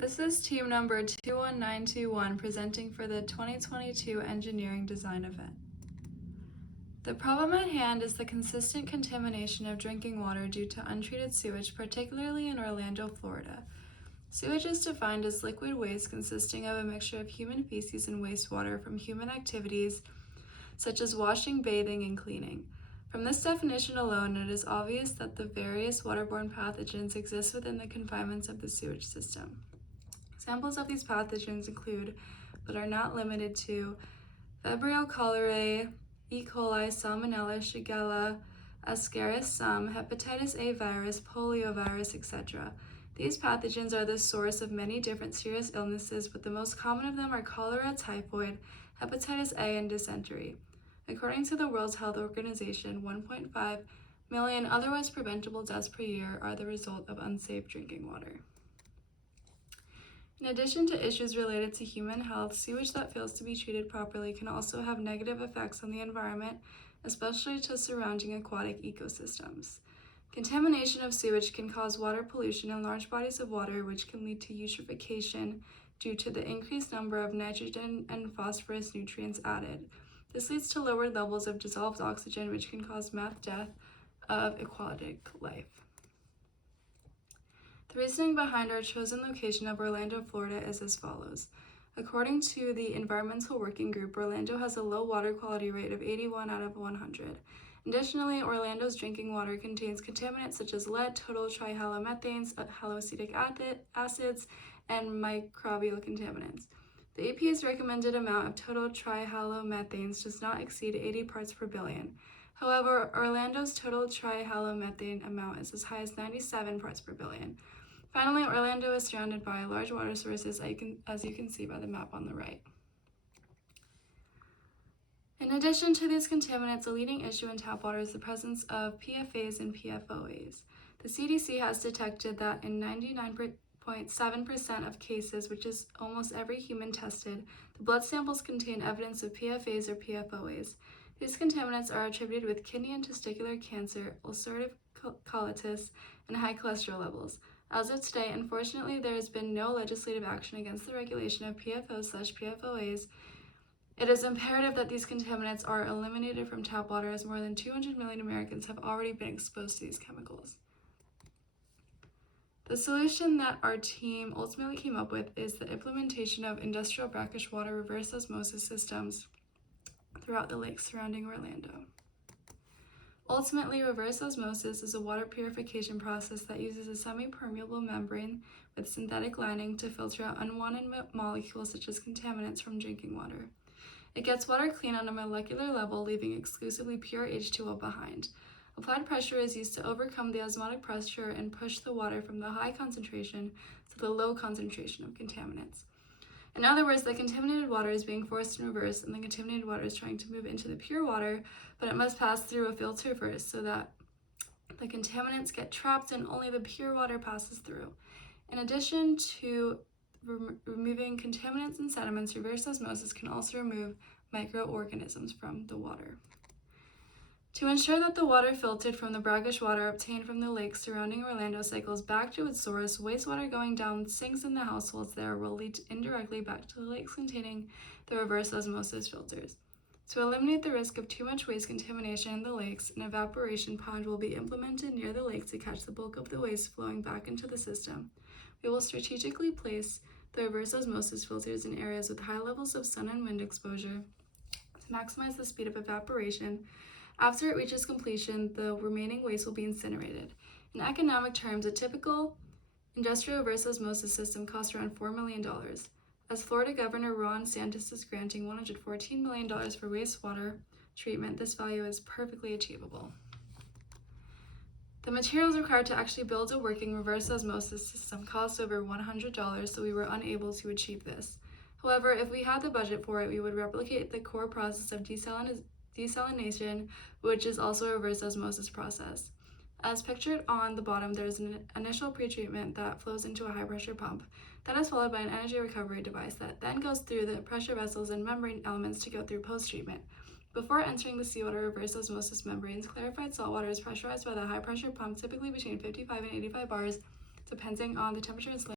This is team number 21921 presenting for the 2022 Engineering Design event. The problem at hand is the consistent contamination of drinking water due to untreated sewage, particularly in Orlando, Florida. Sewage is defined as liquid waste consisting of a mixture of human feces and wastewater from human activities such as washing, bathing, and cleaning. From this definition alone, it is obvious that the various waterborne pathogens exist within the confinements of the sewage system. Examples of these pathogens include, but are not limited to, Vibrio cholerae, E. coli, Salmonella, Shigella, Ascaris sum, hepatitis A virus, poliovirus, etc. These pathogens are the source of many different serious illnesses, but the most common of them are cholera, typhoid, hepatitis A, and dysentery. According to the World Health Organization, 1.5 million otherwise preventable deaths per year are the result of unsafe drinking water. In addition to issues related to human health, sewage that fails to be treated properly can also have negative effects on the environment, especially to surrounding aquatic ecosystems. Contamination of sewage can cause water pollution in large bodies of water, which can lead to eutrophication due to the increased number of nitrogen and phosphorus nutrients added. This leads to lowered levels of dissolved oxygen, which can cause mass death of aquatic life. The reasoning behind our chosen location of Orlando, Florida is as follows. According to the Environmental Working Group, Orlando has a low water quality rate of 81 out of 100. Additionally, Orlando's drinking water contains contaminants such as lead, total trihalomethanes, haloacetic acids, and microbial contaminants. The EPA's recommended amount of total trihalomethanes does not exceed 80 parts per billion. However, Orlando's total trihalomethane amount is as high as 97 parts per billion. Finally, Orlando is surrounded by large water sources, as you can see by the map on the right. In addition to these contaminants, a leading issue in tap water is the presence of PFAs and PFOAs. The CDC has detected that in 99.7% of cases, which is almost every human tested, the blood samples contain evidence of PFAs or PFOAs. These contaminants are attributed with kidney and testicular cancer, ulcerative colitis, and high cholesterol levels. As of today, unfortunately, there has been no legislative action against the regulation of PFOs/PFOAs. It is imperative that these contaminants are eliminated from tap water, as more than 200 million Americans have already been exposed to these chemicals. The solution that our team ultimately came up with is the implementation of industrial brackish water reverse osmosis systems throughout the lakes surrounding Orlando. Ultimately, reverse osmosis is a water purification process that uses a semi-permeable membrane with synthetic lining to filter out unwanted molecules such as contaminants from drinking water. It gets water clean on a molecular level, leaving exclusively pure H2O behind. Applied pressure is used to overcome the osmotic pressure and push the water from the high concentration to the low concentration of contaminants. In other words, the contaminated water is being forced in reverse, and the contaminated water is trying to move into the pure water, but it must pass through a filter first so that the contaminants get trapped and only the pure water passes through. In addition to removing contaminants and sediments, reverse osmosis can also remove microorganisms from the water. To ensure that the water filtered from the brackish water obtained from the lakes surrounding Orlando cycles back to its source, wastewater going down sinks in the households there will lead indirectly back to the lakes containing the reverse osmosis filters. To eliminate the risk of too much waste contamination in the lakes, an evaporation pond will be implemented near the lake to catch the bulk of the waste flowing back into the system. We will strategically place the reverse osmosis filters in areas with high levels of sun and wind exposure to maximize the speed of evaporation. After it reaches completion, the remaining waste will be incinerated. In economic terms, a typical industrial reverse osmosis system costs around $4 million. As Florida Governor Ron DeSantis is granting $114 million for wastewater treatment, this value is perfectly achievable. The materials required to actually build a working reverse osmosis system cost over $100, so we were unable to achieve this. However, if we had the budget for it, we would replicate the core process of desalination, which is also a reverse osmosis process. As pictured on the bottom, there is an initial pretreatment that flows into a high-pressure pump. That is followed by an energy recovery device that then goes through the pressure vessels and membrane elements to go through post-treatment. Before entering the seawater reverse osmosis membranes, clarified saltwater is pressurized by the high-pressure pump, typically between 55 and 85 bars, depending on the temperature and salinity